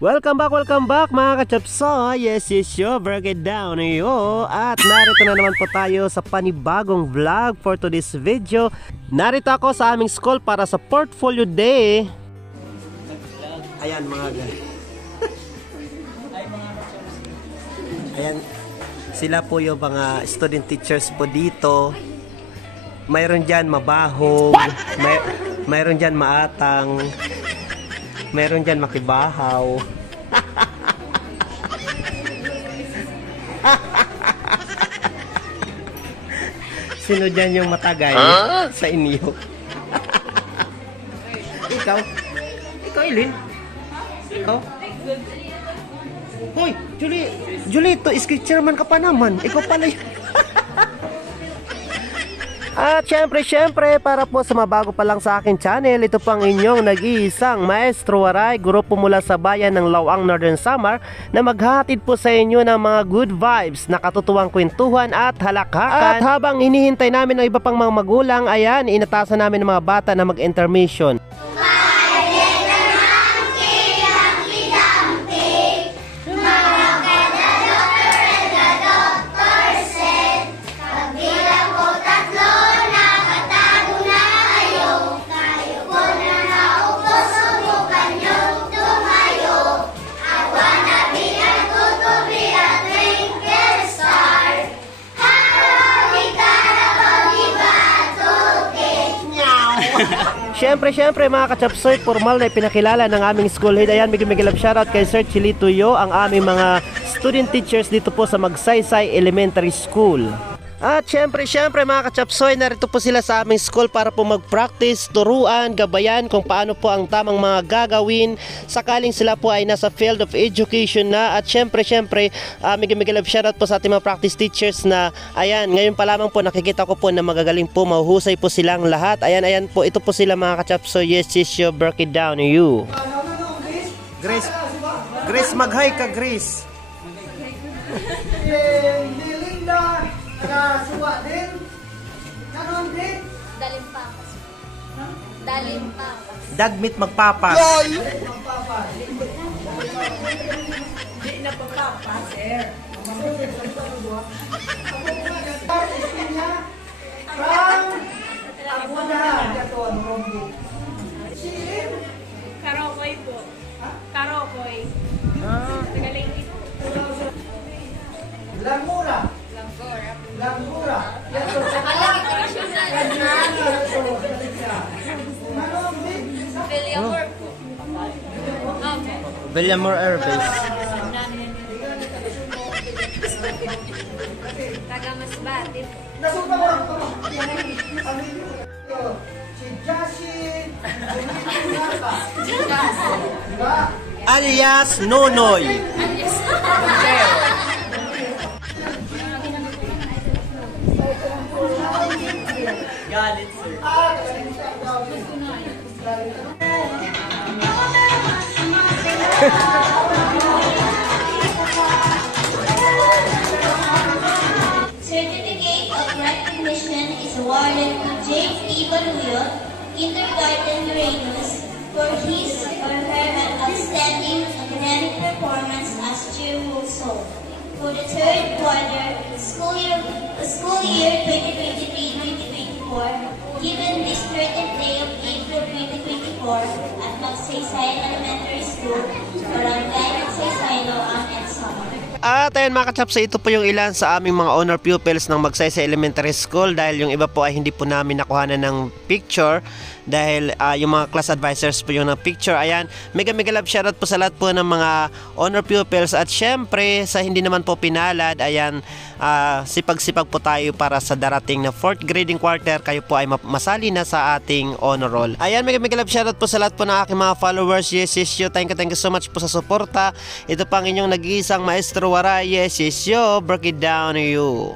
Welcome back mga kachapso. Yes, break it down yo. At narito na naman po tayo sa panibagong vlog for today's video. Narito ako sa aming school para sa portfolio day. Ayan mga guys. Ayan, sila po yung mga student teachers po dito. Mayroon dyan mabahog, mayroon dyan maatang, mayroon dyan makibahaw. Sino dyan yung matagay sa inyo? Ikaw? Ikaw, Eileen? Ikaw? Hoy, Julie, to school chairman ka pa naman. Ikaw pala yun. At syempre, para po sa mabago pa lang sa akin channel, ito pang inyong nag-iisang Maestro Waray, guro po mula sa bayan ng Lawang, Northern Samar, na maghahatid po sa inyo ng mga good vibes, nakatutuwang kwentuhan at halakhakan. At habang hinihintay namin ng iba pang mga magulang, ayan, inatasan namin ng mga bata na mag-intermission. Syempre mga kachapsoy, formal na ipinakilala ng aming school head. Ayan, bigyan love shoutout kay Sir Chilito Yo, ang aming mga student teachers dito po sa Magsaysay Elementary School. At syempre mga kachapsoy, narito po sila sa aming school para po mag-practice, turuan, gabayan kung paano po ang tamang mga gagawin sakaling sila po ay nasa field of education na. At syempre, bigyan love shoutout po sa ating mga practice teachers na ayan, ngayon pa lamang po nakikita ko po na magagaling po, mahuhusay po silang lahat. Ayan po, ito po sila mga kachapsoy. Yes, break it down you. Grace, mag-hi ka, Grace. Suwa din. Kanon din. Dalimpapas. Dagmit magpapas. Magpapas. Di na papapas, sir. Karokoy po. Karokoy. Tagaling ito. Langura. Villamor po. Villamor Air Base. Taga Masbate. Nasuka mo. Si Jasin. Alias Nonoy. Galit, sir. Certificate of recognition is awarded to James E. Baluyo, Kindergarten Uranus, for his or her outstanding academic performance as cheerful soul. For the third quarter, school year 2023-2024, given this 30th day of April 2024 at Magsaysay Elementary School, Barangay Magsaysay, Loang, and Samar. At ayun mga kachapsa, ito po yung ilan sa aming mga honor pupils ng Magsaysay Elementary School, dahil yung iba po ay hindi po namin nakuhanan ng picture dahil yung mga class advisors po yung ng picture. Ayan, mega love shoutout po sa lahat po ng mga honor pupils. At syempre sa hindi naman po pinalad, ayan, sipag-sipag po tayo para sa darating na 4th grading quarter kayo po ay masali na sa ating honor roll. Ayan, mega love shoutout po sa lahat po ng aking mga followers. Yes, thank you so much po sa suporta. Ito pang inyong nag-iisang Maestro Waray. Yes, break it down you.